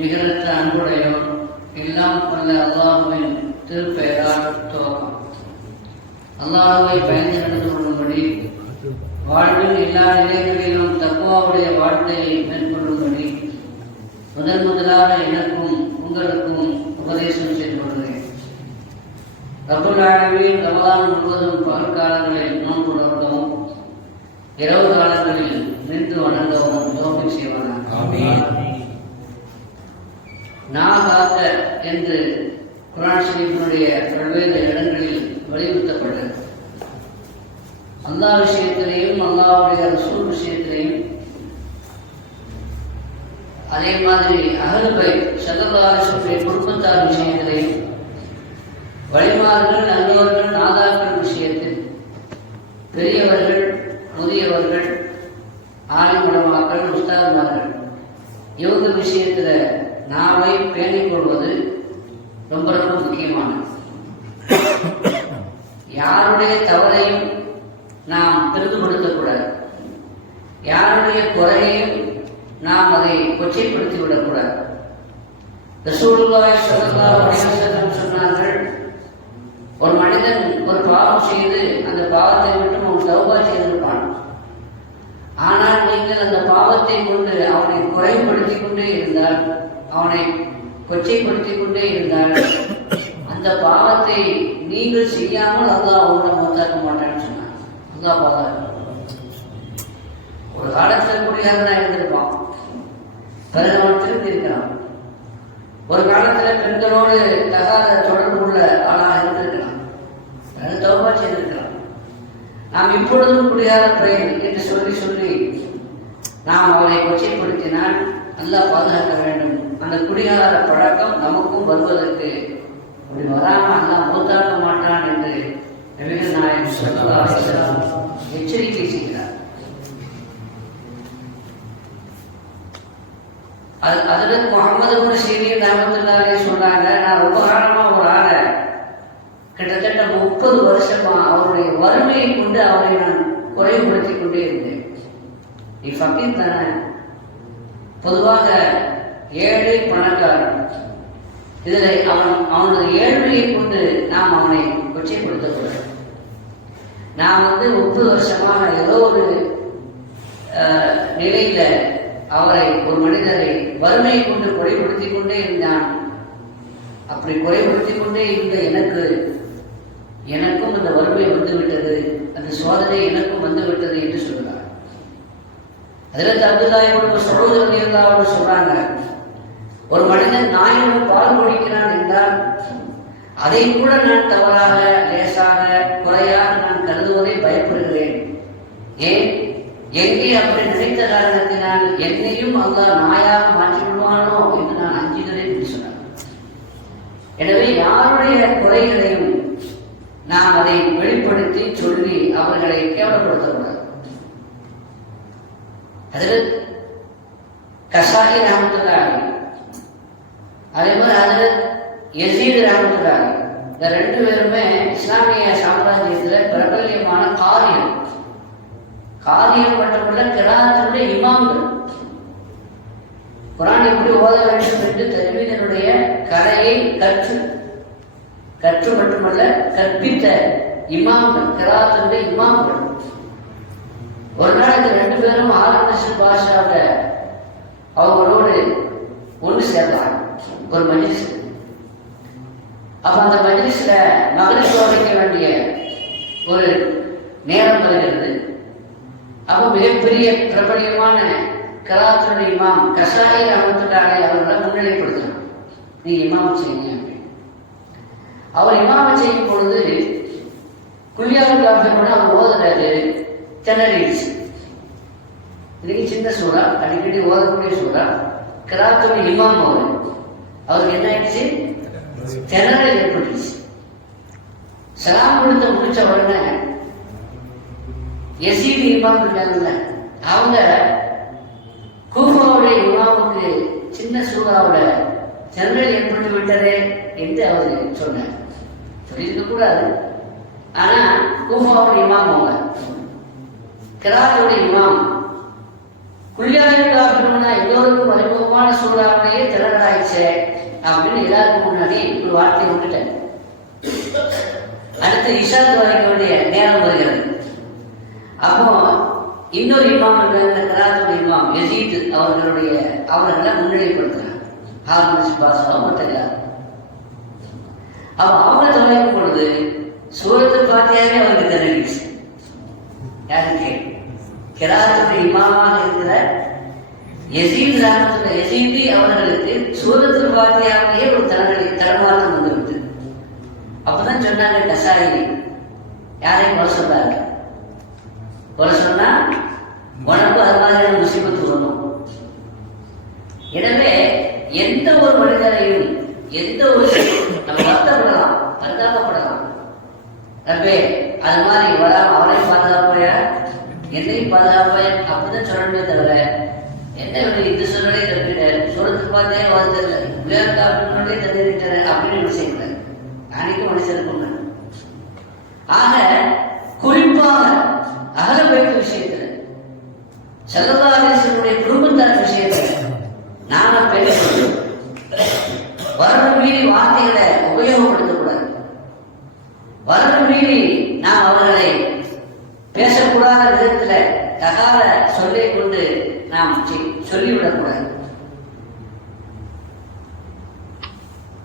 நிகழ்த்த அன்புடையோர் எல்லாம் வல்ல அல்லாஹுவின் திருப்பெயரால் துவக்கம். அல்லாஹுவை பயந்து நடந்து கொள்ளும்படி, வாழ்வின் எல்லா நிலைகளிலும் தக்வாவுடைய வாழ்க்கையை மேற்கொள்ளும்படி முதலாக எனக்கும் உங்களுக்கும் உபதேசம் செய்து கொள்கிறேன். ரப்புல் ஆலமீன் ரமலான் முழுவதும் பகல் காலங்களில் நோன்பு நோக்கவும், இரவு காலங்களில் நின்று வணங்கவும் தௌஃபீக் செய்வானாக. நாகாக்க என்று குர்ஆன் ஷரீஃபினுடைய பல்வேறு இடங்களில் வலியுறுத்தப்பட்டது. அல்லாஹ் விஷயத்திலையும் அல்லாஹ்வுடைய ரசூல் விஷயத்திலையும், அதே மாதிரி அஹ்லுல் பைத் ஸல்லல்லாஹு அலைஹி வஸல்லம் குடும்பத்தார் விஷயத்திலையும், வழிமார்கள் நல்லவர்கள் நாதாக்கள் விஷயத்தில், பெரியவர்கள் முதியவர்கள் ஆலிம் உலமாக்கள் உஸ்தாத்மார்கள் இவங்க விஷயத்துல நாவை பேணிக் கொள்வது ரொம்ப ரொம்ப முக்கியமானது. யாருடைய தவறையும் நாம் பெரிதுபடுத்தக்கூடாது, யாருடைய குறையையும் நாம் அதை கொச்சைப்படுத்தி விடக்கூடாது. ரசூலுல்லாஹி ஸல்லல்லாஹு அலைஹி வஸல்லம் சொன்னார்கள், ஒரு மனிதன் ஒரு பாவம் செய்து அந்த பாவத்தை விட்டு அவன் தௌபா செய்திருப்பான். ஆனால் நீங்கள் அந்த பாவத்தை கொண்டு அவனை குறைப்படுத்திக் கொண்டே இருந்தால், அவனை கொச்சைப்படுத்திக் கொண்டே இருந்தால், அந்த பாவத்தை நீங்கள் செய்யாமல் அல்லாஹ் அவனை மத்தாக்க மாட்டான்னு சொன்னான். அல்லாஹ் பாதுகாக்க. ஒரு காலத்தில் குடிகாரனா இருந்திருப்பான், பிறகு அவன் திரும்பி இருக்கான். ஒரு காலத்துல பெண்களோடு தகாத தொடர்பு உள்ள ஆளாக இருந்திருக்கலாம், பிறகு தௌபா செய்திருக்கலாம். நாம் இப்பொழுதும் குடிகார பயன் என்று சொல்லி சொல்லி நாம் அவரை கொச்சைப்படுத்தினால் அல்லாஹ் பாதுகாக்க வேண்டும். அந்த குடிகார பழக்கம் நமக்கும் வருவதற்கு அப்படி வராம அல்லாஹ் மூத்தாக்க மாட்டான் என்று நபிகள் நாயகம் ஸல்லல்லாஹு அலைஹி வஸல்லம் எச்சரிக்கை செய்கிறார். ஹஜ்ரத் முஹம்மது இப்னு சீரீன் ரஹ்மத்துல்லாஹி அலைஹி சொல்றாங்க, நான் ரொம்ப காலமா ஒரு ஆளை கிட்டத்தட்ட 30 வருஷமா அவருடைய வறுமையை கொண்டு அவரை நான் குறைவுபடுத்திக் கொண்டே இருந்தேன். நீ ஃபக்கீர் தானே, பொதுவாக ஏழை பணக்காரன், இதில் அவனது ஏழ்மையை கொண்டு நாம் அவனை கொச்சைப்படுத்தக்கூடாது. நான் 30 வருஷமாக ஏதோ ஒரு நிலையில அவரை, ஒரு மனிதரை வறுமையை கொண்டு குறைப்படுத்திக் கொண்டே இருந்தான். அப்படி குறைப்படுத்திக் கொண்டே இருந்த எனக்கும் அந்த வறுமை வந்துவிட்டது, அந்த சோதனை எனக்கும் வந்துவிட்டது என்று சொல்கிறார். ஹஜ்ரத் அப்துல்லாஹ் இப்னு மஸ்ஊத் ரலியல்லாஹு அன்ஹு சொல்றாங்க, ஒரு மனிதன் நாயுடன் பால் குடிக்கிறான் என்றால் அதை கூட நான் தவறாக, லேசாக, குறையாக நான் கருதுவதை பயப்படுகிறேன். ஏன், எங்கே அப்படி நினைத்த காரணத்தினால் என்னையும் அல்லாஹ் நாயாக மாற்றி விடுவானோ என்று நான் அஞ்சுகிறேன் என்று சொன்னார். எனவே யாருடைய குறைகளையும் நாம் அதை வெளிப்படுத்தி சொல்லி அவர்களை கேவலப்படுத்தக்கூடாது. ஹஜ்ரத் கஸாயி ரஹ்மத்துல்லாஹி, அதே மாதிரி ஹஜ்ரத் யஸீத் ரஹ்மத்துல்லாஹி, இந்த 2 பேருமே இஸ்லாமிய சாம்ராஜ்யத்தில் பிரபல்யமான காரியம் மட்டுமல்ல, கிராஅத்தினுடைய இமாம்கள். குர்ஆன் எப்படி ஓத வேண்டும் என்று தஜ்வீதினுடைய கலையை கற்று மட்டுமல்ல கற்பித்த இமாம்கள், கிராஅத்தினுடைய இமாம்கள். ஒரு நாளைக்கு 2 பேரும் ஆரம்பிச்சு பாஷாக அவங்களோடு ஒன்று சேர்ந்தாங்க ஒரு மஜ்லிஸ். அப்ப அந்த மஜ்லிஸ்ல மக்ரிப் தொழுகைக்கு வேண்டிய ஒரு நேரம் வருகிறது. அப்போ மிகப்பெரிய பிரபலியமான கிராஅத்துடைய இமாம் கஸாயி ரஹ்மத்துல்லாஹி அவர்களை முன்னிலைப்படுத்தினார், நீ இமாம் செய்யுங்க. அவர் இமாம் செய்யும் பொழுது குல்யாவுல் காஃபிரூன் அவர் ஓதுறாரு, திணறிடுச்சு. இன்னைக்கு சின்ன சூறா, அடிக்கடி ஓதக்கூடிய சூறா, கிராஅத்துடைய இமாம் அவருக்கு என்ன ஆயிடுச்சு, திணறல் ஏற்பட்டுச்சு. சலாம் கொடுத்து முடிச்ச உடனே யசீது இமாம் இருக்காங்கல்ல, அவங்க கூஃபாவுடைய இமாமுக்கு சின்ன சூறாவோட ஜன்னல் ஏற்பட்டு விட்டதே என்று அவர் சொன்னார். சொல்லியிருக்க கூடாது, ஆனா கூஃபாவுடைய இமாம் அவங்க கிராத்துடைய இமாம் குள்ளியாருக்காகணும்னா எல்லோருக்கும் அறிமுகமான சூறாவுடைய திறனாயிடுச்சு அப்படின்னு எல்லாருக்கும் முன்னாடி ஒரு வார்த்தையை விட்டுட்டேன். அடுத்து இஷாத்து வரைக்க வேண்டிய நேரம் வருகிறது. அப்போ இன்னொரு இமாம் இருக்காங்க, கிராத்துடைய இமாம் யசீத் அவர்களை முன்னிலைப்படுத்துறாங்க. ஹார்மோன்ஸ் பாசாவும் மற்ற எல்லாரும் அவங்க தொலைக்கும் பொழுது சூரத்து பாத்தியாவே அவருக்கு தெரிவிச்சு. யாருக்கு? கிராத்துடைய இமாமாக இருக்கிற யசீதி அவர்களுக்கு சூரத்து பாத்தியாவிலேயே ஒரு தரமாற்றம் வந்துவிட்டு. அப்பதான் சொன்னாங்க கசாயி யாரையும் கொலை சொல்றாரு, கொலை சொன்னா உனக்கு அது மாதிரியான முசீபத்து வரும். எனவே எந்த ஒரு மனிதரையும் எந்த ஒரு நம்ம வருத்தப்படலாம், பரிதாபப்படலாம். ரப்பே அது மாதிரி வராம அவரையும் பாதுகாப்பையா என்னையும் பாதுகாப்பையா அப்படிதான் சொல்லணுமே தவிர என்ன இது சொன்னே தப்பிட சொல்றதுக்கு பார்த்தே வாழ்த்தல விளையாட்டு தந்திருக்கிற அப்படின்னு விஷயங்கள் அனைத்து மனுஷனுக்கு. ஆக குறிப்பாக அகலபைத்து விஷயத்துல ஸல்லல்லாஹு அலைஹி வஸல்லம் குடும்பத்தார் விஷயத்துல நாம பேசணும். வரம்பு மீறி வார்த்தைகளை உபயோகப்படுத்தக்கூடாது. வரம்பு மீறி நாம் அவர்களை பேசக்கூடாத விதத்துல தகாத சொல்லை கொண்டு நாம் சொல்லிவிடக்கூடாது.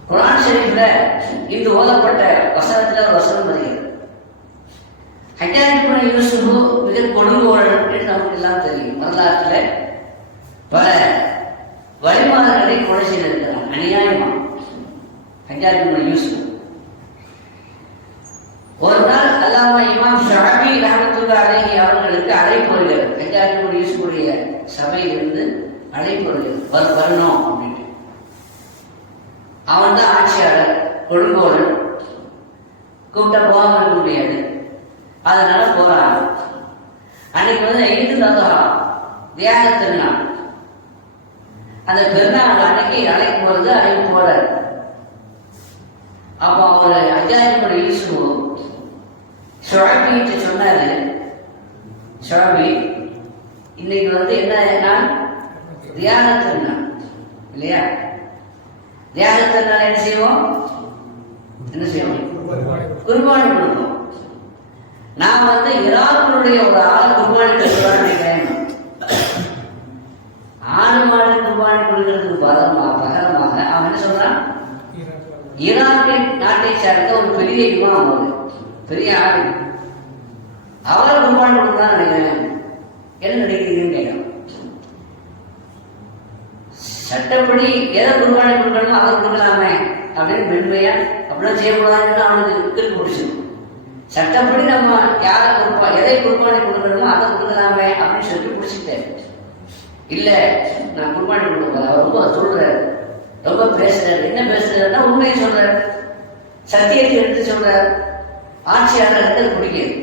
குர்ஆன் ஷரீஃப்ல இந்த ஓதப்பட்ட வசனத்துல ஒரு வசனம் வருகிறது. ஹஜ்ஜாஜ் இப்னு யூசுப் மிக கொடுங்கோலன் என்று நமக்கு எல்லாம் தெரியும். வரலாற்றுல பல வழிமாதங்களை கொலை செய்திருக்கிறார் அநியாயமா. ஹஜ்ஜாஜ் இப்னு யூசுப் ஒரு நாள் அல்லாமா இமாம் ஷாஃபி ரஹ்மத்துல்லாஹி அலைஹி அவர்களுக்கு அழைப்பு வருகிறது. ஹஜ்ஜாஜ் இப்னு யூசுஃபுடைய சபையிலிருந்து அழைப்பு வருகிறது, வரணும் அப்படின்னு. அவன் தான் ஆட்சியாளர், கொடுங்கோலன், கூப்பிட்ட போகாம இருக்க முடியாது, அதனால போறாங்க. அன்னைக்கு வந்து ஈது அல்ஹா தியாக திருநாள். அந்த பெருநாள் அன்னைக்கு அழைப்பு போறது அழைப்பு போறாரு. அப்போ அவர் ஹஜ்ஜாஜ் யூசுஃப் ஷுஐபிட்ட சொன்னாரு, ஷுஐபி இன்னைக்கு வந்து என்ன நாள்? தியாக திருநாள் இல்லையா? தியாக திருநாள் என்ன செய்வோம்? குர்பானி கொடுப்போம். நான் வந்து ஈராக்கினுடைய ஒரு ஆள் குர்பானி கொடுக்கிறேன். ஆடு மாடு குர்பானி கொடுக்கிறதுக்கு பகரமாக அவன் என்ன சொல்றான்? ஈராக்கின் நாட்டை சார்ந்த ஒரு பெரிய இமாம், ஒரு பெரிய ஆடு, அவரை குர்பானி கொடுக்கலாம்னு நினைக்கிறேன். என்ன நினைக்கிறீங்கன்னு கேட்கலாம். சட்டப்படி எதை குர்பானி கொடுக்கணுமோ அதை கொடுக்கலாமே அப்படின்னு மென்மையா அப்படிலாம் செய்யக்கூடாதுன்னு அவனுக்கு திருப்பி பிடிச்சிடும். சட்டப்படி நம்ம யாரை எதை குர்பானி கொடுக்கணுமோ அதை கொடுக்கலாமே அப்படின்னு சொல்லிட்டு பிடிச்சிட்டேன். இல்ல நான் குர்பானி கொடுக்க அவர் ரொம்ப சொல்றாரு, ரொம்ப பேசுறாரு. என்ன பேசுறாருன்னா உண்மையை சொல்றாரு, சத்தியத்தை எடுத்து சொல்றாரு. ஆட்சியாளருக்கு பிடிக்காது,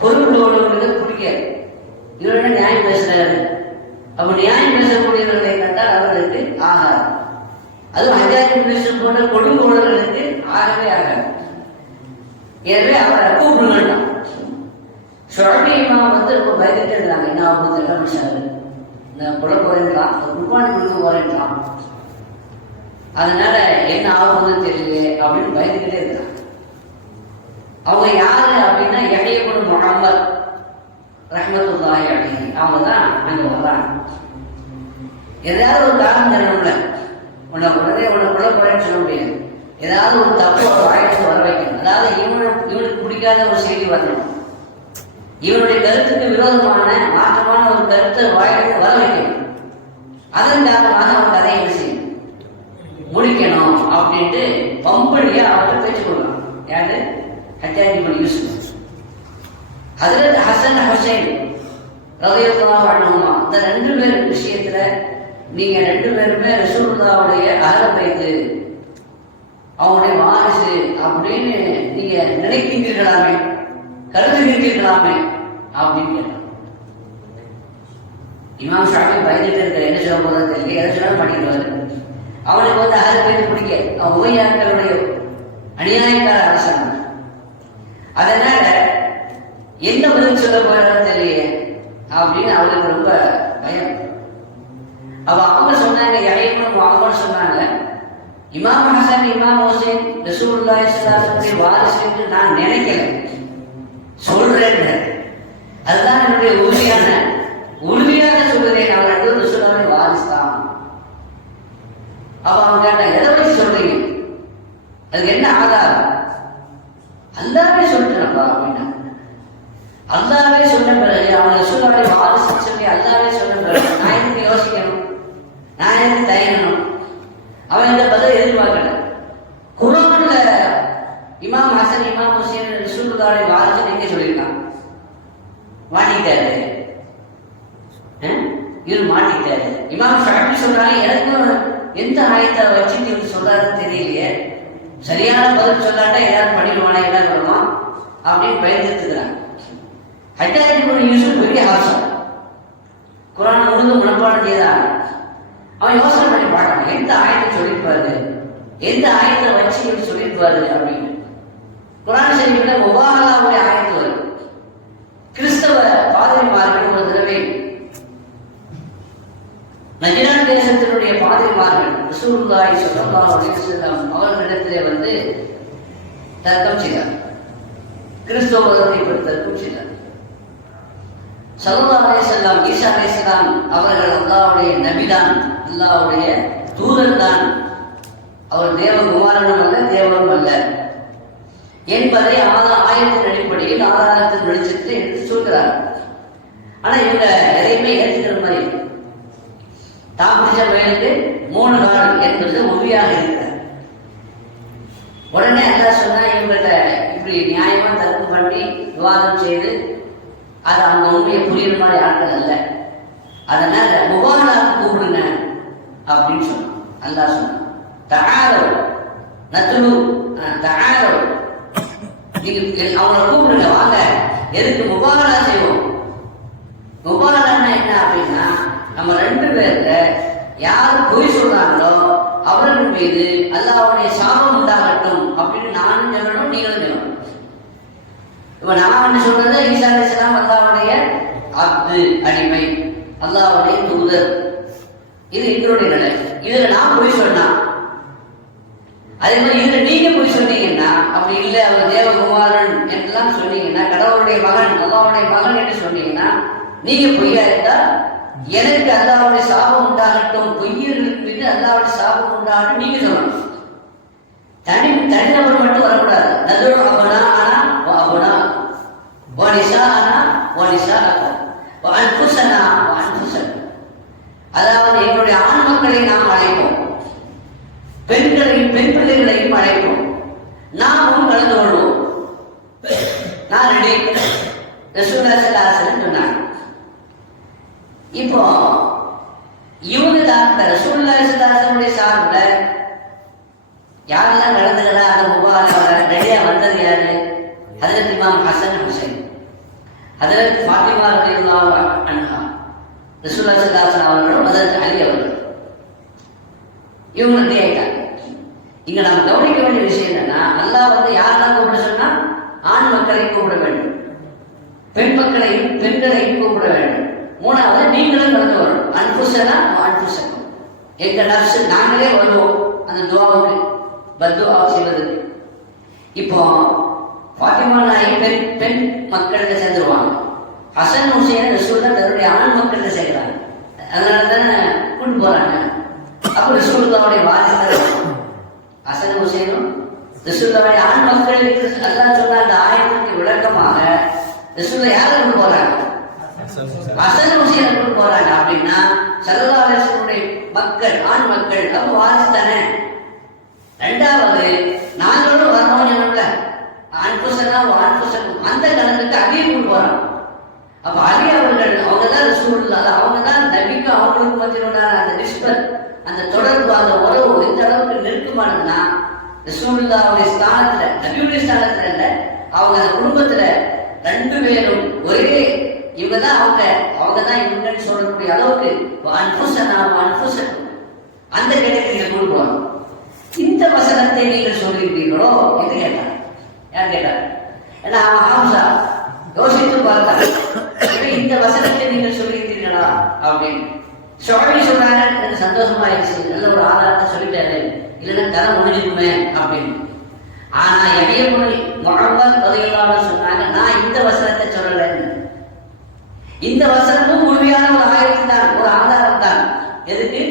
பொருள் உள்ளவர்களுக்கு பிடிக்காது. இவரோட நியாயம் பேசுறாரு. அப்ப நியாயம் பேசக்கூடியவர்களை கண்டால் அவர்களுக்கு ஆகாது. அதுவும் ஹஜ்ஜாஜ் யூசுப் போன்ற கொடுங்கோலர்களுக்கு ஆகவே ஆகாது. எனவே அவரை கூப்பிடுங்கள்தான். ஷுஐபி இமாம் வந்து ரொம்ப பயந்துட்டே இருந்தாங்க. என்ன ஆகுது தெரியல, மனுஷாரு இந்த கொலை போறேன்றான், குர்பானி கொடுக்க போறேன்றான், அதனால என்ன ஆகுதுன்னு தெரியல அப்படின்னு பயந்துக்கிட்டே இருந்தாங்க. அவங்க யாரு அப்படின்னா யஹ்யா இப்னு முஹம்மத் ரஹ்மத்துல்லாஹி அலைஹி அவங்க தான் அங்க வர்றாங்க. ஏதாவது ஒரு காரணம் தெரியணும்ல, உன்னை கொலை போறேன்னு சொல்ல முடியாது. ஏதாவது ஒரு தப்பு ஒரு வாய்ப்பு வர வைக்கணும். அதாவது இவனுக்கு பிடிக்காத ஒரு செய்தி வரணும், இவனுடைய கருத்துக்கு விரோதமான மாற்றமான ஒரு கருத்தை வாயிலுக்கு வர வைக்கணும். அதன் காரணமாக அவன் கதையை செய்யணும், முடிக்கணும் அப்படின்ட்டு பம்படியா அவர்கிட்ட பேச்சு கொடுக்கலாம். யாரு? ஹஜ்ஜாஜ் இப்னு யூசுப். ஹஜ்ரத் ஹசன் ஹுசைன் ரலியல்லாஹு அன்ஹுமா இந்த ரெண்டு பேர் விஷயத்துல நீங்க ரெண்டு பேருமே ரசூலுல்லாஹ்வுடைய அஹ்ல பைத் அவனுடைய வாரிசு அப்படின்னு நீங்க நினைக்கின்றீர்களாமே, கருதுகின்றீர்களாமே அப்படின்னு கேட்டான். இமாம் ஷாஃபி பயந்துட்டு இருக்கிற என்ன சொல்ல போறது தெரியல, எதை சொன்னாலும் பண்ணிடுவாரு. அவனுக்கு வந்து 6 பேர் பிடிக்க, அவன் உமையாக்களுடைய அநியாயக்கார அரசாங்கம். அதனால என்ன பதில் சொல்ல போறான்னு தெரியலையே அப்படின்னு அவருக்கு ரொம்ப பயம். அப்ப அவங்க சொன்னாங்க, இறைவனும் அவங்களும் சொன்னாங்க, இமாம் ஹசன் இமாம் ஹுசைன் ரசூலுல்லாஹி ஸல்லல்லாஹு அலைஹி வஸல்லம் வாரிசு என்று நான் நினைக்கல, சொல்றேன். அதுதான் என்னுடைய உறுதியாக சொல்றேன். அவர் 2 ரசூலுல்லாஹி வாரிசு தான். அப்ப அவங்க கேட்டாங்க, எதை வச்சு சொல்றீங்க, அதுக்கு என்ன ஆதாரம்? அல்லாஹ்வே சொல்லிட்டேன்ப்பா அப்படின்னா. அல்லாஹ்வே சொன்ன பிறகு அவங்க ரசூலுல்லாஹி வாரிசு சொல்லி அல்லாஹ்வே சொன்ன பிறகு நான் எதுக்கு யோசிக்கணும், நான் எதுக்கு தயங்கணும்? அவன் இந்த பதில் எதிர்பார்க்கல. குர்ஆன்ல இமாம் ஹசன் இமாம் ஹுசைன் ரசூலுல்லாஹி வாரிசு எங்க சொல்லியிருக்கான்? மாட்டிட்டாரு, இது மாட்டிட்டாரு. இமாம் ஷாஃபி சொல்றாங்க, எனக்கும் எந்த ஆயத்தை வச்சு நீ சொல்றாருன்னு தெரியலையே, சரியான பதில் சொல்லாட்டா எல்லாரும் பண்ணிடுவானா, என்ன பண்ணுவான் அப்படின்னு பயந்துட்டுக்கிறாங்க. ஹஜ்ஜாஜ் இப்னு யூசுப் பெரிய ஹாஃபிஸ், குர்ஆன் முழுக்க மனப்பாடம் செய்தான். அவன் யோசனை பண்ணி பார்க்கணும், எந்த ஆயத்தை சொல்லியிருப்பாரு, எந்த ஆயத்தை வச்சு இவர் சொல்லியிருப்பாரு அப்படின்னு. குர்ஆன் ஷரீஃப்ல முபாஹலாவுடைய ஆயத்து வரும். கிறிஸ்தவ பாதிரிமார்கள் ஒரு தடவை நஜ்ரான் தேசத்தினுடைய பாதிரிமார்கள் ரசூலுல்லாஹி ஸல்லல்லாஹு அலைஹி வஸல்லம் அவர்களிடத்திலே வந்து தர்க்கம் செய்தார், கிறிஸ்தவ மதத்தை பற்றி தர்க்கம் செய்தார். ஸல்லல்லாஹு அலைஹி வஸல்லம் ஈசா அலைஹிஸ்ஸலாம் அவர்கள் அல்லாஹ்வுடைய நபிதான், அல்லாஹ்வுடைய தூதர் தான், அவர் தேவகுமாரனும் அல்ல தேவனும் அல்ல என்பதை ஆயத்தின் அடிப்படையில் ஆதாரத்தின் வெளிச்சத்தில் எடுத்து சொல்கிறார். ஆனா இவங்க எதையுமே ஏற்றுக்கிற மாதிரி இல்லை. தான் பிடிச்ச வயலுக்கு 3 நாள் என்பது உறுதியாக இருக்கிறார். உடனே அல்லாஹ் சொன்னா, இவங்ககிட்ட இப்படி நியாயமா தர்க்கம் பண்ணி விவாதம் செய்து அது அவங்க உண்மையை புரியுற மாதிரி ஆட்கள் அல்ல, அதனால முபாஹலாக்கு கூப்பிடுங்க அப்படின்னு சொன்னான். அல்லாஹ் சொன்னான், தஆலோ நத்லு தஆலோ, நீங்க அவங்கள கூப்பிடுங்க, வாங்க, எதுக்கு முபாஹலா செய்வோம். முபாஹலான்னா என்ன அப்படின்னா, நம்ம 2 பேர்ல யார் பொய் சொல்றாங்களோ அவர்கள் மீது அல்லாஹ்வுடைய சாபம் உண்டாகட்டும் அப்படின்னு நானும் சொல்லணும், நீங்களும் சொல்லணும். இப்ப நான் சொல்றது ஈசா அலைஹிஸ்ஸலாம் அல்லாஹ்வுடைய அப்து, அடிமை, அல்லாஹ்வுடைய தூதர், இது எங்களுடைய நிலை. இதுல நான் பொய் சொன்னா, அதே மாதிரி இதுல நீங்க பொய் சொன்னீங்கன்னா, அப்படி இல்லை அவர் தேவகுமாரன் என்றெல்லாம் சொன்னீங்கன்னா, கடவுளுடைய மகன் அல்லாஹ்வுடைய மகன் என்று சொன்னீங்கன்னா, நீங்க பொய்யா இருந்தா எனக்கு அல்லாஹ்வுடைய சாபம் உண்டாகட்டும், பொய்யர்களுக்கு மீது அல்லாஹ்வுடைய சாபம் உண்டாகட்டும் நீங்க சொல்லணும். தனிநபர் மட்டும் வரக்கூடாது. நதுரு அபனா ஆனா அபனா வனிசா ஆனா வனிசா அன்புசனா அன்புசன், அதாவது எங்களுடைய ஆண் மக்களை நாம் அழைப்போம், பெண்களையும் பெண் பிள்ளைகளையும் அழைப்போம், நாமும் கலந்து கொள்வோம். நான் ரெடி ரசூலுல்லாஹி ஸல்லல்லாஹு அலைஹி வஸல்லம் சொன்னாங்க. இப்போ இவங்க தான் ரசூலுல்லாஹி ஸல்லல்லாஹு அலைஹி வஸல்லம் சார்புல யாரெல்லாம் நடந்துக்கிறா அந்த முபாஹலா ரெடியா வந்தது யாரு? ஹஜ்ரத் இமாம் ஹசன் ஹுசைன், ஹஜ்ரத் ஃபாத்திமா ரலியல்லாஹு அன்ஹா, ரசூலுல்லாஹி ஸல்லல்லாஹு அலைஹி வஸல்லம் அவர்களும் ஹஜ்ரத் அலி அவர்கள், இவங்க ரெடி ஆயிட்டாங்க. இங்க நம்ம கவனிக்க வேண்டிய விஷயம் என்னன்னா, அல்லாஹ் வந்து யாரெல்லாம் கூப்பிட சொன்னா, ஆண் மக்களை கூப்பிட வேண்டும், பெண் மக்களையும் பெண்களையும் கூப்பிட வேண்டும். 3வது நீங்களும் கலந்து வரணும். அன்புசனா அன்புசன், எங்க நப்சு நாங்களே வருவோம் அந்த துஆவுக்கு, பத்துஆ செய்வதற்கு. இப்போ ஃபாத்திமா நாயகி பெண் மக்களுக்கு சேர்ந்துருவாங்க, ஹசன் ஹுசைன் ரசூலுல்லாஹ் தன்னுடைய ஆண் மக்களுக்கு சேர்க்கிறாங்க, அதனால தானே கொண்டு போறாங்க. அப்ப ரசூலுல்லாஹ்வுடைய வாரிசு ஹசன் ஹுசைனும் ரசூலுல்லாஹ்வுடைய ஆண் மக்களுக்கு அல்லாஹ் சொன்ன அந்த ஆயத்துக்கு விளக்கமாக ரசூலுல்லாஹ் யாரை கொண்டு போறாங்க? ஹசன் ஹுசைனை கொண்டு போறாங்க. அப்படின்னா ஸல்லல்லாஹு அலைஹி வஸல்லம் மக்கள், ஆண் மக்கள், அப்ப வாரிசு தானே. 2வது நாங்களும் வரணும் சொன்னோம்ல, அன்புசனா அன்புசன், அந்த கலந்துக்கு அதையும் கொண்டு போறாங்க. அப்ப அலி அவர்கள் அவங்க தான் ரசூலுல்லாஹ், அவங்க தான் நபிக்கு அவங்களுக்கு மத்தியிலான அந்த நிஸ்பத், அந்த தொடர்பு, அந்த உறவு எந்த அளவுக்கு நெருக்கமானதுன்னா ரசூலுல்லாஹ்வுடைய ஸ்தானத்துல, நபியுடைய ஸ்தானத்துல இல்ல, அவங்க குடும்பத்துல 2 பேரும் ஒரே இவங்க தான் அவங்க தான் இவங்கன்னு சொல்லக்கூடிய அளவுக்கு அந்த கேட்டகரியில கொடுப்பாங்க. இந்த வசனத்தை நீங்கள் சொல்லியிருப்பீர்களோ என்று கேட்டார். யார் கேட்டார்? ஏன்னா அவன் ஹம்சா யோசித்து பார்த்தார், இந்த வசனத்தை நீங்கள் சொல்லியிருக்கீர்களா அப்படின்னு. சொல்லி சொல்றாங்க, எனக்கு சந்தோஷமாயிருச்சு, நல்ல ஒரு ஆதாரத்தை சொல்லிட்டாரு, இல்லைன்னா கதை முடிஞ்சுக்குமே அப்படின்னு. ஆனா எடையமொழி முகமது பதிலாளர் சொன்னாங்க, நான் இந்த வசனத்தை சொல்லலைன்னு. இந்த வசனமும் முழுமையான ஒரு ஆயத்து தான், ஒரு ஆதாரம் தான். எதுக்கு?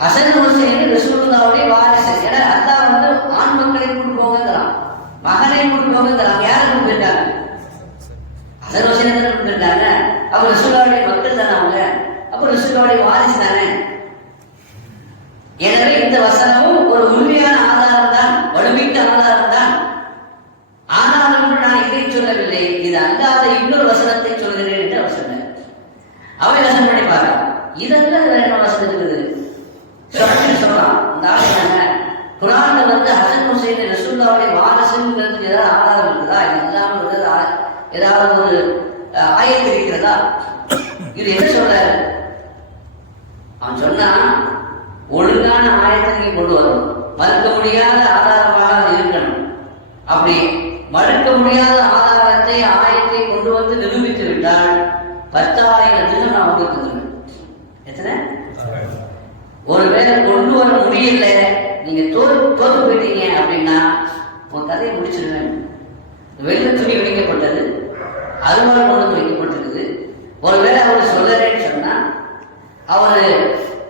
ஹசன் ஹுசைன் ரசூலுல்லாஹ்வுடைய வாரிசு. ஏன்னா அல்லாஹ் வந்து ஆண் மக்களை கொண்டு போகிறான், மகனை கொண்டு போகிறான். யாரை கொண்டு போயிருக்காங்க? ஹசன் ஹுசைனை கொண்டு போயிருக்காங்க. அப்ப ரசூலுல்லாஹ்வுடைய மக்கள் தானே அவங்க, அப்ப ரசூலுல்லாஹ்வுடைய வாரிசு தானே. எனவே இந்த வசனமும் ஒரு உண்மையான ஆதாரம் தான், வலுமிக்க ஆதாரம் தான். ஆனாலும் நான் இதை சொல்லவில்லை, இது அல்லாத இன்னொரு வசனத்தை சொல்கிறேன் என்று அவர் சொன்னார். அவன் வசனம் பண்ணி பாரு, இதெல்லாம் வேற என்ன வசனம் இருக்குது சொல்லலாம். இந்த ஆளுங்க குரான்ல வந்து ஹசன் ஹுசைன் ரசூலுல்லாஹ்வுடைய வாரிசுங்கிறதுக்கு ஏதாவது ஆதாரம் இருக்குதா? இது இல்லாம ஏதாவது ஒரு ஆயத்து இருக்கிறதா? இது என்ன சொல்றாரு? அவன் சொன்னா ஒழுங்கான ஆயத்தை நீங்க கொண்டு வரணும், மறுக்க முடியாத ஆதாரமாக இருக்கணும். அப்படி மறுக்க முடியாத ஆதாரத்தை ஆயத்தை கொண்டு வந்து நிரூபித்து விட்டால் 10,000 நான் உங்களுக்கு தருவேன். எத்தனை? ஒருவேளை கொண்டு வர முடியல, நீங்க தோற்று போயிட்டீங்க அப்படின்னா உங்க கதையை முடிச்சிருவேன். வெள்ள துணி வைக்கப்பட்டது, அருவாள் கொண்டு வைக்கப்பட்டிருக்குது. ஒருவேளை அவர் சொல்லலன்னு சொன்னா, அவரு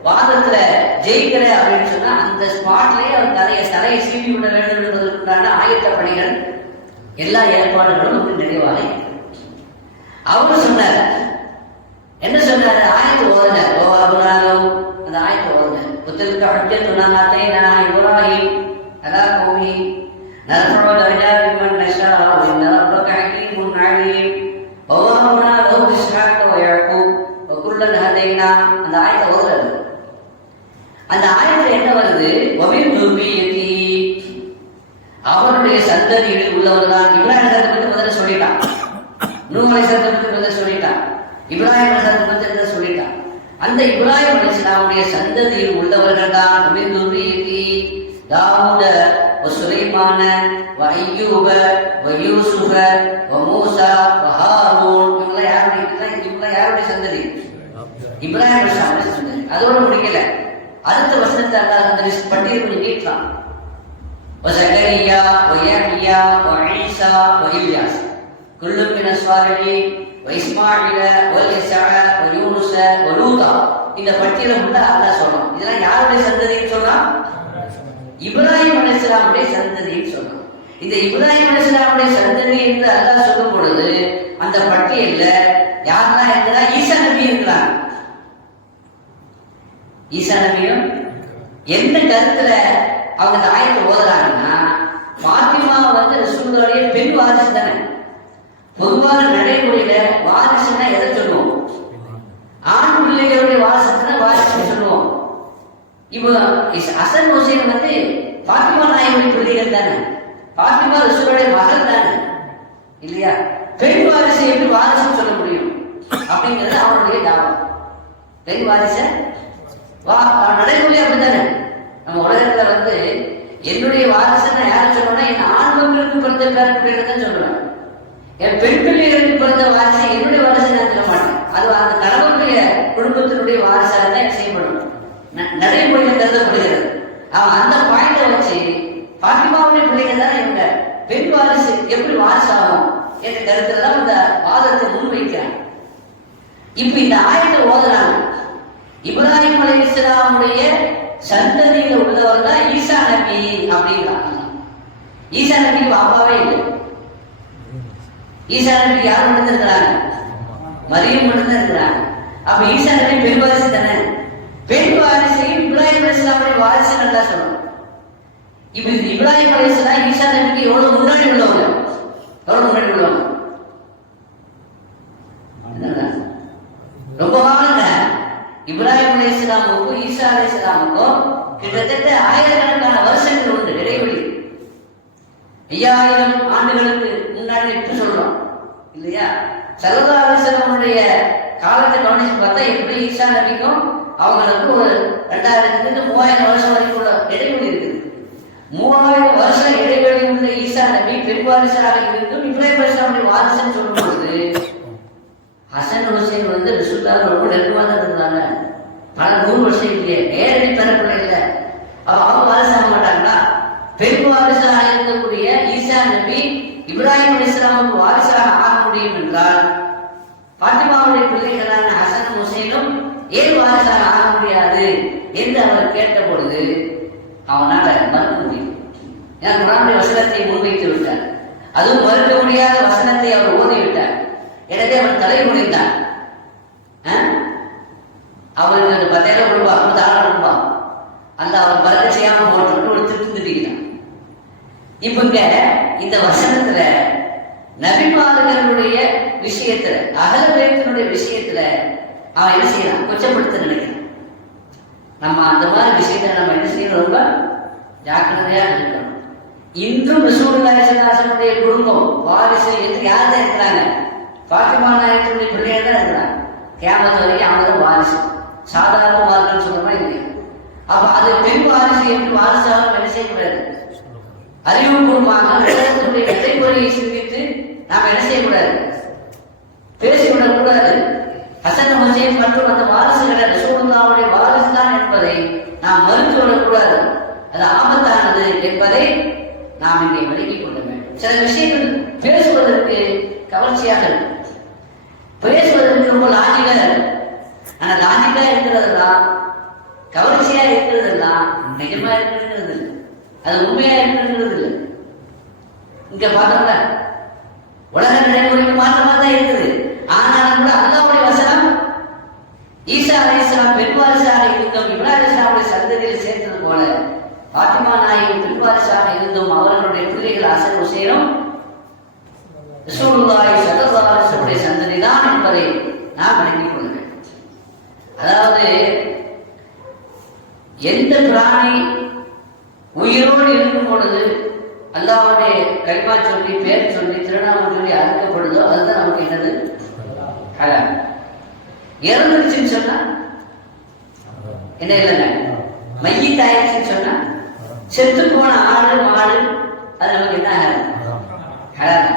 வாதத்துல ஜெயிக்கிற அப்படின்னு சொன்னா அந்த ஸ்பாட்லயே அவர் தலையை சீவி விட வேண்டும் என்பதற்கான ஆயத்த பணிகள் எல்லா ஏற்பாடுகளும் நிறைவாக. அவரு சொன்னார், என்ன சொன்னாரு? ஆயத்து ஓதுங்க, அந்த ஆயத்தை ஓதுங்க. புத்தலுக்கு அட்டை துணாத்தை நான் இப்ராஹிம் அலா கோமி நரஃபு தரஜாத்தி மன் நஷா இன்ன ரப்பக ஹகீமுன் அலீம் வவஹப்னா லஹு இஸ்ஹாக வ யாக்கூப் வ குல்லன் ஹதைனா. அந்த ஆயத்தை ஓதுறது. அந்த ஆயத்துல என்ன வருது? வமின் துர்பியதி, அவருடைய சந்ததியில் உள்ளவர் தான். இப்ராஹிம் சந்ததி பத்தி முதல்ல சொல்லிட்டான், நூஹ் அலைஹிஸ்ஸலாம் பத்தி முதல்ல சொல்லிட்டான், இப்ராஹிம் அலைஹிஸ்ஸலாம் பத்தி சொல்லிட்டான். அந்த இப்ராஹிம் அலைஹிஸ்ஸலாமுடைய சந்ததியில் உள்ளவர்கள் தான் வமின் துர்பியதி தாவூத வ சுலைமான வ அய்யூப வ யூசுஃப வ மூஸா வ ஹாரூன். இவங்க யாருடைய சந்ததி? இப்ராஹிம் அலைஹிஸ்ஸலாமுடைய சந்ததி. அதோட முடிக்கல, அடுத்த வசனத்தை அல்லாஹ் அந்த லிஸ்ட் பட்டியல் கொஞ்சம் நீட்டலாம். வஸகரியா வயஹ்யா வஈசா வஇல்யாஸ் குல்லும் மினஸ் ஸாலிஹீன் வஇஸ்மாஈல வல்யஸா வயூனுஸ வலூதா. இந்த பட்டியலை ஃபுல்லா அல்லாஹ் சொல்றான். இதெல்லாம் யாருடைய சந்ததின்னு சொல்றான்? இப்ராஹிம் அலைஹிஸ்ஸலாமுடைய சந்ததின்னு சொல்றான். இந்த இப்ராஹிம் அலைஹிஸ்ஸலாமுடைய சந்ததி என்று அல்லாஹ் சொல்லும் பொழுது அந்த பட்டியல்ல யாரெல்லாம் இருக்கிறா? ஈசா நபி இருக்கிறாங்க. ஈசா நபியும் எந்த கருத்துல அவங்க இந்த ஆயத்தை ஓதுறாங்கன்னா, பாத்திமா வந்து ரசூலுல்லாஹ்வுடைய பெண் வாரிசு தானே. பொதுவான நடைமுறையில வாரிசுன்னா எதை சொல்லுவோம்? ஆண் பிள்ளைகளுடைய வாரிசுன்னு சொல்லுவோம். இப்போ ஹசன் ஹுசைன் வந்து பாத்திமா நாயகனுடைய பிள்ளைகள் தானே. பாத்திமா ரசூலுல்லாஹ்வுடைய மகள் தானே, இல்லையா? பெண் வாரிசு எப்படி வாரிசுன்னு சொல்ல முடியும் அப்படிங்கிறது அவனுடைய தாவம். பெண் வாரிசு நடைமுறை அப்படித்தானே. நம்ம உலகத்துல வந்து என்னுடைய வாரிசுன்னா யாரும் சொல்லணும்னா, என் ஆண் மக்களுக்கு பிறந்த பேரப்பிள்ளைகள் தான் சொல்லுவேன். என் பெண் பிள்ளைகளுக்கு பிறந்த வாரிசு என்னுடைய வாரிசு நான் சொல்ல மாட்டேன். அது அந்த கணவனுடைய குடும்பத்தினுடைய வாரிசாக தான் செய்யப்படும், நடைமுறையில் கருதப்படுகிறது. அவன் அந்த பாயிண்ட வச்சு பாத்திமாவுடைய பிள்ளைகள் தான் இவங்க பெண் வாரிசு எப்படி வாரிசு ஆகும் என்ற கருத்துல தான் இந்த வாதத்தை முன்வைக்கிறான். இப்ப இந்த ஆயத்தை ஓதுறாங்க. இப்ராஹிம் அலைஹிஸ்ஸலாமுடைய சந்ததியில உள்ளவர் தான் ஈசா நபி அப்படிங்கிறாங்க. ஈசா நபிக்கு பாப்பாவே இல்லை. ஈசா நபிக்கு யார் மட்டும் இருக்கிறாங்க? மரியம் மட்டும் தான் இருக்கிறாங்க. அப்ப ஈசா நபி பெண் வாரிசு தானே. பெண் வாரிசையும் இப்ராஹிம் அலைஹிஸ்ஸலாமுடைய வாரிசு நல்லா சொல்லணும். இப்ப இப்ராஹிம் அலைஹிஸ்ஸலாம் ஈசா நபிக்கு எவ்வளவு முன்னாடி உள்ளவங்க? ரொம்ப காலங்க. இப்ராஹிம் அலைஹிஸ்ஸலாமுக்கும் ஈசா அலைஹிஸ்ஸலாமுக்கும் கிட்டத்தட்ட ஆயிரக்கணக்கான வருஷங்கள் உண்டு இடைவெளி. 5000 ஆண்டுகளுக்கு முன்னாடி எப்படி சொல்றோம் இல்லையா? ஸல்லல்லாஹு அலைஹி வஸல்லம் காலத்தை கவனிச்சு பார்த்தா எப்படி ஈசா நபிக்கும் அவங்களுக்கு ஒரு 2000 3000 வருஷம் வரைக்கும் உள்ள இடைவெளி இருக்குது. 3000 வருஷம் இடைவெளி உள்ள ஈசா நபி பெண் வாரிசாக இருந்தும் இப்ராஹிம் அலைஹிஸ்ஸலாமுடைய வாரிசுன்னு சொல்லும் பொழுது ஹசன் ஹுசைன் ரசூலுல்லாஹ் ரொம்ப நெருக்கமாக தான் இருந்தாங்க. பல 100 வருஷம் இல்லையே, நேரடி பிறப்பில்லை இல்லை. அவங்க வாரிசாக மாட்டாங்களா? பெண் வாரிசாக இருக்கக்கூடிய ஈசா நபி இப்ராஹிம் அலைஹிஸ்ஸலாமுக்கு வாரிசாக ஆக முடியும் என்றால் பாத்திமாவுடைய பிள்ளைகளான ஹசன் ஹுசைனும் ஏன் வாரிசாக ஆக முடியாது என்று அவர் கேட்ட பொழுது அவனால மறுக்க முடியும். ஏன்னா குர்ஆனுடைய வசனத்தை முன்வைத்து விட்டார். அதுவும் மறுக்க முடியாத வசனத்தை அவர் ஓதிவிட்டார். எனவே அவர் தலை குனிந்தார். அவருக்கு அந்த 10,000 ரூபாய் 50,000 ரூபாய் அந்த அவர் பறக்க செய்யாம போட்டு ஒரு திருத்திட்டான். இப்ப இந்த வசனத்துல நபிமார்களுடைய விஷயத்துல அகல பைத்தினுடைய விஷயத்துல அவன் என்ன செய்யறான்? கொச்சப்படுத்த நினைக்கிறான். நம்ம அந்த மாதிரி விஷயத்தை நம்ம என்ன செய்யணும்? ரொம்ப ஜாக்கிரதையா இருக்கணும். இன்றும் ரசூலுல்லாஹி ஸல்லல்லாஹு அலைஹி வஸல்லம் குடும்பம் வாரிசு என்று யார் தான் இருக்கிறாங்க? பாத்திமா நாயகத்துடைய பிள்ளையா தான் இருக்கிறாங்க. கியாமத் வரைக்கும் அவங்க தான் வாரிசு. சாதாரண வாரிசுன்னு சொல்றோமா இல்லையா? அப்ப அது பெண் வாரிசு என்று வாரிசாக என்ன செய்யக்கூடாது? அறிவுபூர்வமாக உலகத்தினுடைய நடைமுறையை சிந்தித்து நாம் என்ன செய்யக்கூடாது? பேசிவிடக் கூடாது. ஹசன் ஹுசைன் மற்றும் அந்த வாரிசுகளை ரசூலுல்லாஹ்வுடைய வாரிசு தான் என்பதை நாம் மறுத்து விடக்கூடாது. அது ஆபத்தானது என்பதை நாம் இங்கே விளங்கிக் கொள்ள வேண்டும். சில விஷயங்கள் பேசுவதற்கு கவர்ச்சியாக இருக்கும், பேசுவதற்கு ரொம்ப லாஜிக்கா இருக்கும். ஆனா லாஜிக்கா இருக்கிறதெல்லாம் கவர்ச்சியா இருக்கிறதெல்லாம் நிஜமா இருக்கிறது இல்லை, அது உண்மையா இருக்கிறது இல்லை. இங்க பார்த்தோம்ல உலக நடைமுறைக்கு மாற்றமா தான் இருக்குது. ஆனாலும் கூட அல்லாஹ்வுடைய வசனம் ஈசா அலைஹிஸ்ஸலாம் பெண் வாரிசாக இருந்தும் இப்ராஹிம் அலைஹிஸ்ஸலாமுடைய சந்ததியில் சேர்த்தது போல பாத்திமா நாயகம் பெண் வாரிசாக இருந்தும் அவர்களுடைய பிள்ளைகள் ஹசன் ஹுசைனும் ரசூலுல்லாஹி ஸல்லல்லாஹு அலைஹி வஸல்லம் சந்ததி தான் என்பதை நாம் விளங்கிக் கொள்ள வேண்டும். அதாவது எந்த பிராணி உயிரோடு இருக்கும் பொழுது அல்லாஹ்வுடைய கலிமா சொல்லி பேர் சொல்லி திருநாமம் சொல்லி அறுக்கப்படுதோ அதுதான் நமக்கு என்னது? ஹலால். இறந்துருச்சுன்னு சொன்னா என்ன இல்லைங்க, மையத் ஆயிடுச்சுன்னு சொன்னா செத்து போன ஆடு மாடு அது நமக்கு என்ன ஹலால்.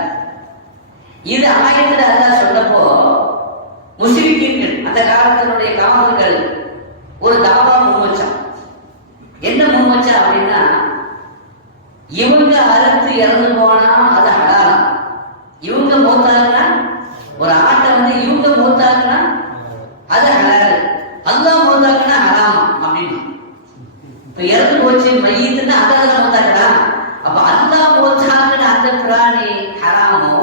இது ஆயத்துல அல்லாஹ் சொன்னப்போ முஸ்லிம்கள் அந்த காலத்தினுடைய காவல்கள் ஒரு தாவா முன்வச்சான். என்ன முன்வச்சா அப்படின்னா, இவங்க அறுத்து இறந்து போனா அது ஹலாலாம், இவங்க மூத்தாக்குனா ஒரு ஆட்டை இவங்க மூத்தாக்குனா அது ஹலால், அல்லாஹ் மூத்தாக்குனா ஹராமா அப்படின்னு. இப்ப இறந்து போச்சு மையத்துன்னா அல்லாஹ் மூத்தாக்குறான். அப்ப அல்லாஹ் மூத்தாக்குன அந்த பிராணி ஹராமோ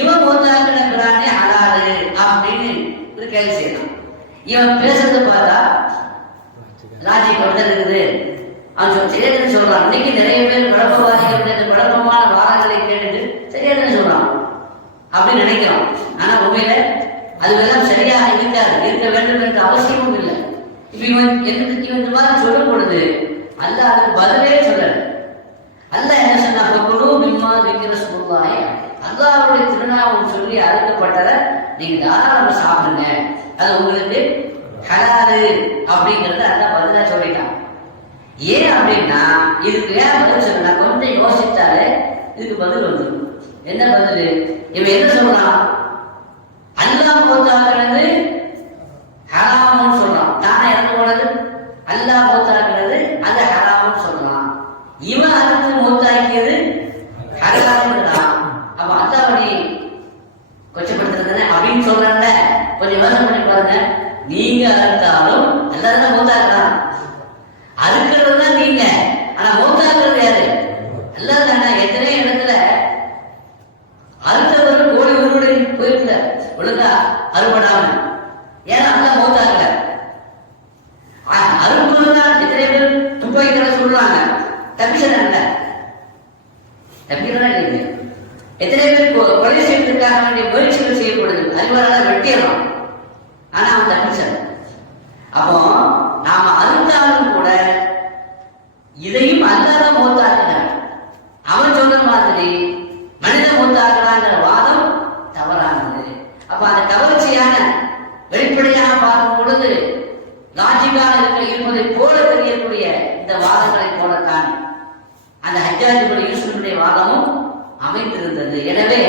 இவன் மூத்தாக்குன பிராணி ஹலாலு அப்படின்னு ஒரு கேள்வி செய்யலாம். இவன் பேசுறது பார்த்தா லாஜிக் இருக்குது. அவன் சரியாதுன்னு சொல்றான். இன்னைக்கு நிறைய பேர் குழப்பவாதிகள் குழப்பமான வாதங்களை கேட்டுட்டு சரியாதுன்னு சொல்றான் அப்படின்னு நினைக்கிறோம். ஆனா உண்மையில அதுவெல்லாம் சரியாக இருக்காது, இருக்க வேண்டும் என்ற அவசியமும் இல்லை. இப்ப இவன் இந்த மாதிரி சொல்லும் பொழுது அல்லாஹ் அதுக்கு பதிலே சொல்லல. அல்லாஹ் என்ன சொன்னா, குழு மிம்மா வைக்கிற சொல்லுவாய், அல்லாஹ்வுடைய திருநாமம் சொல்லி அறுக்கப்பட்டதை நீங்க தாராளமா சாப்பிடுங்க, அது உங்களுக்கு ஹலாலு அப்படிங்கறத அல்லாஹ் பதிலா சொல்லிட்டான். ஏன் அப்படின்னா இதுக்கு ஏன் பதில் சொன்னா கொஞ்சம் யோசிச்சாலே இதுக்கு பதில் வந்துடும். என்ன பதில்? இவன் என்ன சொல்றான்? அல்லாஹ் மூத்தாக்குறது ஹராம்னு சொல்றான். தானே இறந்து போனது அல்லாஹ் மூத்தாக்குறது அது ஹராம்னு சொல்றான். இவன் அதுக்கு மூத்தாக்கியது ஹலால்ன்றான். அப்ப அல்லாஹ்வை கொச்சப்படுத்துறது அப்படின்னு சொல்றேன்ல, கொஞ்சம் யோசனை பண்ணி பாருங்க. நீங்க அறுத்தாலும் எல்லாரும் மூத்தாக்குறான், அறுக்கிறது தான் நீங்க, ஆனா மூத்தாக்குறது யாரு? அல்லாஹ் தானே. எத்தனை இடத்துல அறுத்தவர்கள் கோடி உருவுடன் போயிருந்த ஒழுங்கா அறுபடாம, ஏன்னா அல்லாஹ் மூத்தாக்கல. அறுப்புதான் எத்தனை பேர் துப்பாக்கிகளை சொல்றாங்க, தப்பிச்சதாங்க தப்பிக்கிறதா இல்லைங்க. எத்தனை பேர் கொலை செய்வதற்காக வேண்டிய முயற்சிகள் செய்யப்படுது, அறிவாளால் வெட்டிடலாம், ஆனா அவன் தப்பிச்சான். அப்போ நாம அறுத்தாலும் கூட தான் மூத்தாக்குறான். அவன் சொல்ற மாதிரி மனித மூத்தாக்குறாங்கிற வாதம் தவறானது. அப்ப அந்த கவர்ச்சியான வெளிப்படையாக பார்க்கும் பொழுது லாஜிக்காக இருப்பதை போல தெரியக்கூடிய இந்த வாதங்களை போலத்தான் அந்த ஹஜ்ஜாஜ் இப்னு யூசுஃபுடைய வாதமும் அமைந்திருந்தது. எனவே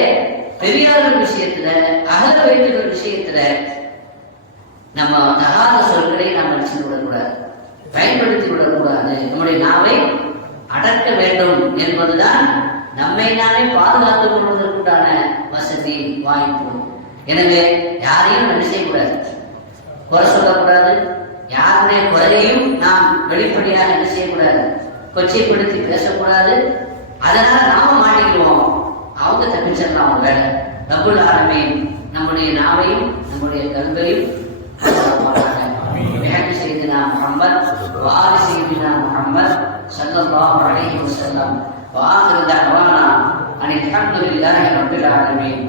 பெரியார்கள் விஷயத்துல, அகல வைத்தவர்கள் விஷயத்துல நம்ம தகாத சொற்களை நாம் அடிச்சு விடக்கூடாது, பயன்படுத்தி விடக்கூடாது. நம்முடைய நாவை அடக்க வேண்டும் என்பதுதான் நம்மை நாமே பாதுகாத்துக் கொள்வதற்குண்டான வசதி, வாய்ப்பு. எனவே யாரையும் என்ன செய்யக்கூடாது, குறை சொல்லக்கூடாது. யாருடைய குறையையும் நாம் வெளிப்படையாக என்ன செய்யக்கூடாது, கொச்சைப்படுத்தி பேசக்கூடாது. அதனால நாம மாட்டிக்குவோம், அவங்க தப்பிச்சிடலாம் அவங்க வேலை. ரப்புல் ஆலமீன் நம்முடைய நாவையும் நம்முடைய கல்வையும் செய்தினா முஹம்மத் வாலி செய்தினா முஹம்மத் ஸல்லல்லாஹு அலைஹி வஸல்லம். வஆகிரு தஅவானா அனில் ஹம்துலில்லாஹி ரப்பில் ஆலமீன்.